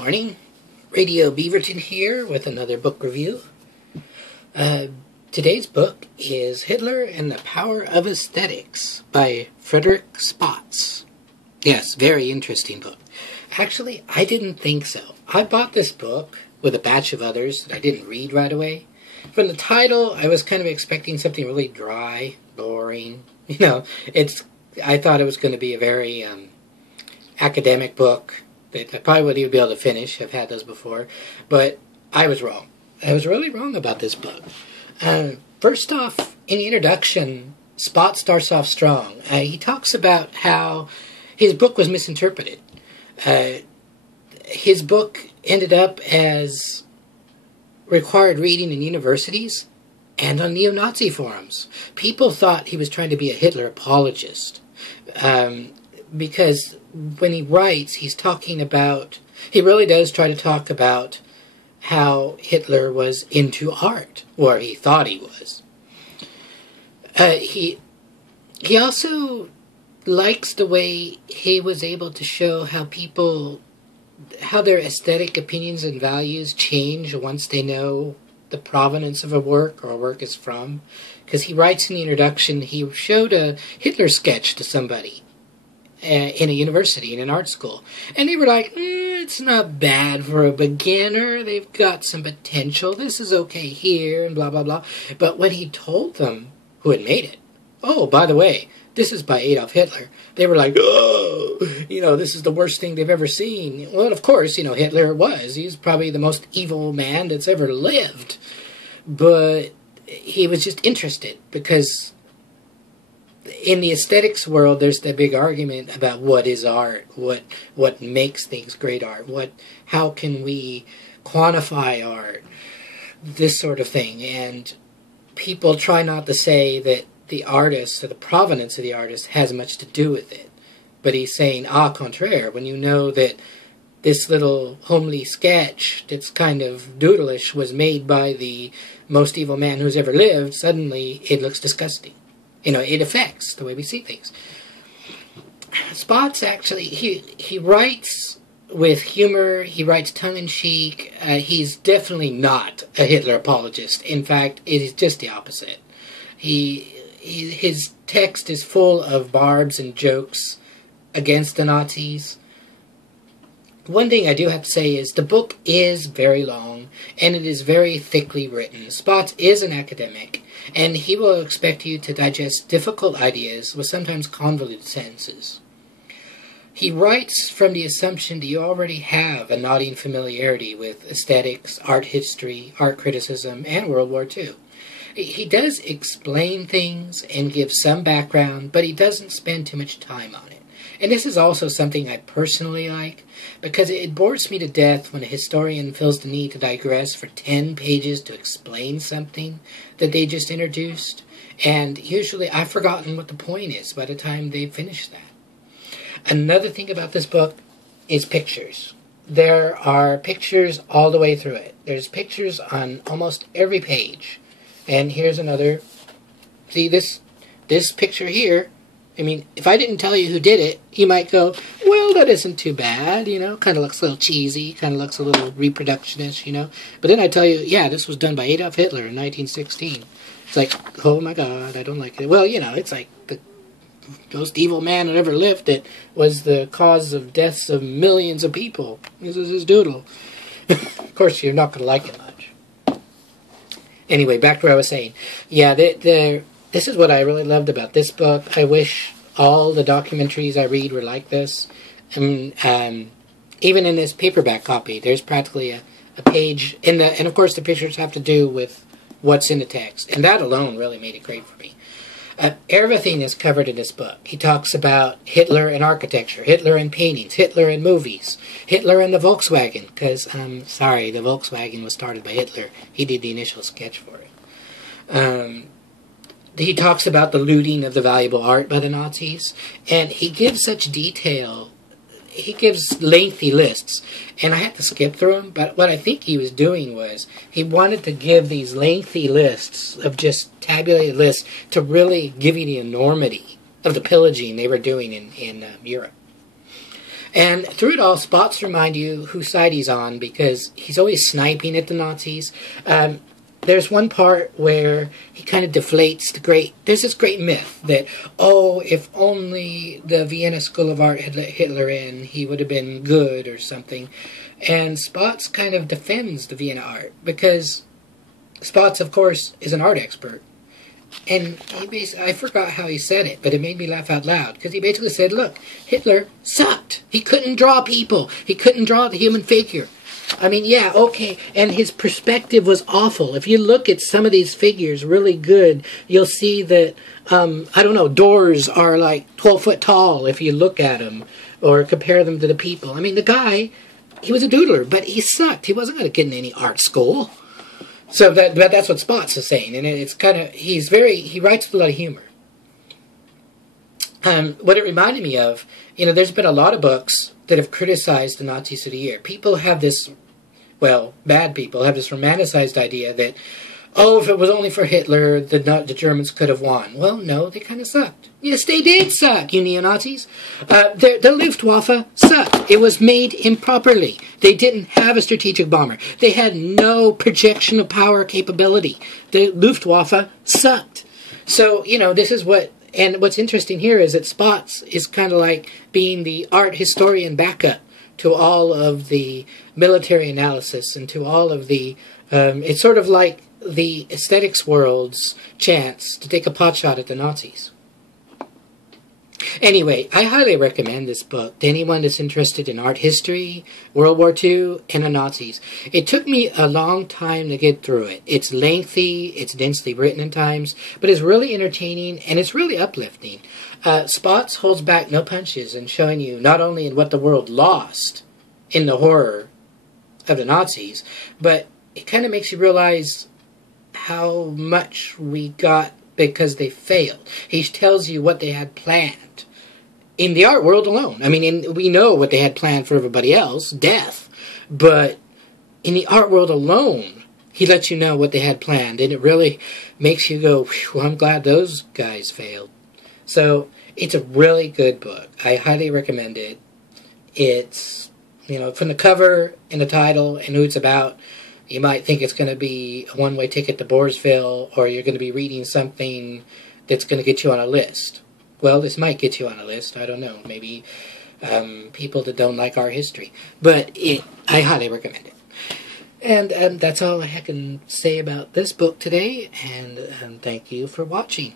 morning. Radio Beaverton here with another book review. Today's book is Hitler and the Power of Aesthetics by Frederic Spots. Yes, very interesting book. Actually, I didn't think so. I bought this book with a batch of others that I didn't read right away. From the title, I was kind of expecting something really dry, boring. I thought it was going to be a very academic book that I probably wouldn't even be able to finish. I've had those before. But I was wrong. I was really wrong about this book. First off, in the introduction, Spot starts off strong. He talks about how his book was misinterpreted. His book ended up as required reading in universities and on neo-Nazi forums. People thought he was trying to be a Hitler apologist. Because when he writes, he really does try to talk about how Hitler was into art, or he thought he was. He also likes the way he was able to show how their aesthetic opinions and values change once they know the provenance of a work or a work is from. Because he writes in the introduction, he showed a Hitler sketch to somebody in a university, in an art school. And they were like, it's not bad for a beginner. They've got some potential. This is okay here, and blah, blah, blah. But when he told them who had made it, oh, by the way, this is by Adolf Hitler, they were like, oh, this is the worst thing they've ever seen. Well, of course, Hitler was. He's probably the most evil man that's ever lived. But he was just interested because in the aesthetics world, there's the big argument about what is art, what makes things great art, how can we quantify art, this sort of thing. And people try not to say that the artist or the provenance of the artist has much to do with it. But he's saying, au contraire, when you know that this little homely sketch that's kind of doodlish was made by the most evil man who's ever lived, suddenly it looks disgusting. It affects the way we see things. Spots, actually, he writes with humor, he writes tongue-in-cheek. He's definitely not a Hitler apologist. In fact, it is just the opposite. His text is full of barbs and jokes against the Nazis. One thing I do have to say is the book is very long, and it is very thickly written. Spots is an academic, and he will expect you to digest difficult ideas with sometimes convoluted sentences. He writes from the assumption that you already have a nodding familiarity with aesthetics, art history, art criticism, and World War II. He does explain things and give some background, but he doesn't spend too much time on it. And this is also something I personally like, because it bores me to death when a historian feels the need to digress for 10 pages to explain something that they just introduced. And usually I've forgotten what the point is by the time they finish that. Another thing about this book is pictures. There are pictures all the way through it. There's pictures on almost every page. And here's another. See this picture here. I mean, if I didn't tell you who did it, you might go, well, that isn't too bad, kind of looks a little cheesy, kind of looks a little reproductionist, But then I tell you, yeah, this was done by Adolf Hitler in 1916. It's like, oh my God, I don't like it. Well, it's like the most evil man that ever lived that was the cause of deaths of millions of people. This is his doodle. Of course, you're not going to like it much. Anyway, back to what I was saying. Yeah, this is what I really loved about this book. I wish all the documentaries I read were like this. Even in this paperback copy, there's practically a page, and of course the pictures have to do with what's in the text. And that alone really made it great for me. Everything is covered in this book. He talks about Hitler and architecture, Hitler and paintings, Hitler and movies, Hitler and the Volkswagen, because, the Volkswagen was started by Hitler. He did the initial sketch for it. He talks about the looting of the valuable art by the Nazis, and he gives such detail. He gives lengthy lists, and I had to skip through them, but what I think he was doing was he wanted to give these lengthy lists of just tabulated lists to really give you the enormity of the pillaging they were doing in Europe. And through it all, spots remind you whose side he's on because he's always sniping at the Nazis. There's one part where he kind of deflates there's this great myth that, oh, if only the Vienna School of Art had let Hitler in, he would have been good or something. And Spots kind of defends the Vienna art because Spots, of course, is an art expert. And I forgot how he said it, but it made me laugh out loud. Because he basically said, look, Hitler sucked. He couldn't draw people. He couldn't draw the human figure. I mean, yeah, okay. And his perspective was awful. If you look at some of these figures really good, you'll see that, I don't know, doors are like 12 foot tall if you look at them or compare them to the people. I mean, the guy, he was a doodler, but he sucked. He wasn't going to get in any art school. So that's what Spots is saying, and it's kind of, he writes with a lot of humor. What it reminded me of, there's been a lot of books that have criticized the Nazis through the year. People have this, bad people have this romanticized idea that, oh, if it was only for Hitler, the Germans could have won. Well, no, they kind of sucked. Yes, they did suck, you neo-Nazis. The Luftwaffe sucked. It was made improperly. They didn't have a strategic bomber. They had no projection of power capability. The Luftwaffe sucked. So, this is and what's interesting here is that Spots is kind of like being the art historian backup to all of the military analysis and to all of the, it's sort of like the aesthetics world's chance to take a potshot at the Nazis. Anyway, I highly recommend this book to anyone that's interested in art history, World War II, and the Nazis. It took me a long time to get through it. It's lengthy, it's densely written at times, but it's really entertaining and it's really uplifting. Spots holds back no punches in showing you not only in what the world lost in the horror of the Nazis, but it kind of makes you realize how much we got because they failed. He tells you what they had planned in the art world alone. I mean, we know what they had planned for everybody else, death. But in the art world alone, he lets you know what they had planned. And it really makes you go, well, I'm glad those guys failed. So it's a really good book. I highly recommend it. It's, from the cover and the title and who it's about, you might think it's going to be a one-way ticket to Boresville, or you're going to be reading something that's going to get you on a list. Well, this might get you on a list. I don't know. Maybe people that don't like art history. But I highly recommend it. And that's all I can say about this book today. And thank you for watching.